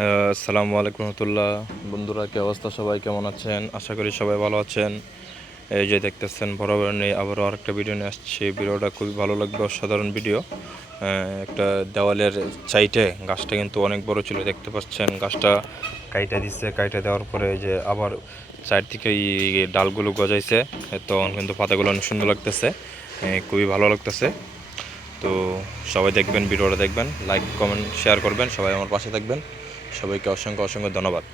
আসসালামু আলাইকুম রহমতুল্লাহ। বন্ধুরা, কি অবস্থা? সবাই কেমন আছেন? আশা করি সবাই ভালো আছেন। এই যে দেখতেছেন, বরাবর নিয়ে আবারও আরেকটা ভিডিও নিয়ে আসছি। ভিডিওটা খুবই ভালো লাগবে, অসাধারণ ভিডিও। একটা দেওয়ালের সাইডে গাছটা কিন্তু অনেক বড় ছিল, দেখতে পাচ্ছেন। গাছটা কাইটা দিচ্ছে, কাইটা দেওয়ার পরে যে আবার সাইড থেকে এই ডালগুলো গজাইছে, তখন কিন্তু পাতাগুলো অনেক সুন্দর লাগতেছে, খুবই ভালো লাগতেছে। তো সবাই দেখবেন, ভিডিওটা দেখবেন, লাইক কমেন্ট শেয়ার করবেন, সবাই আমার পাশে থাকবেন। সবাইকে অসংখ্য অসংখ্য ধন্যবাদ।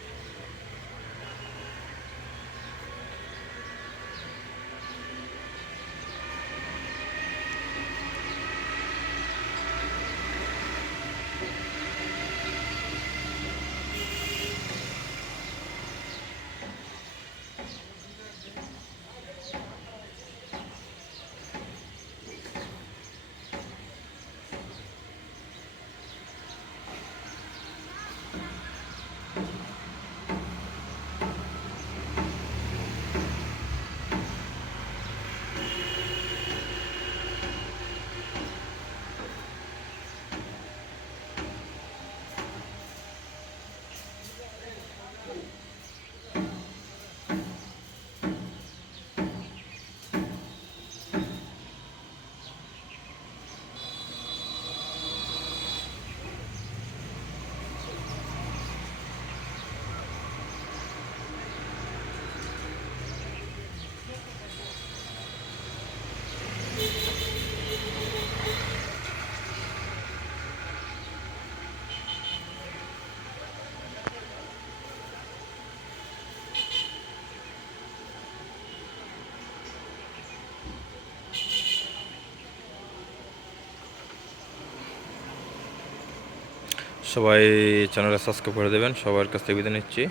সবাই চ্যানেলটা সাবস্ক্রাইব করে দেবেন। সবার কাছ থেকে বিদায় নিচ্ছি।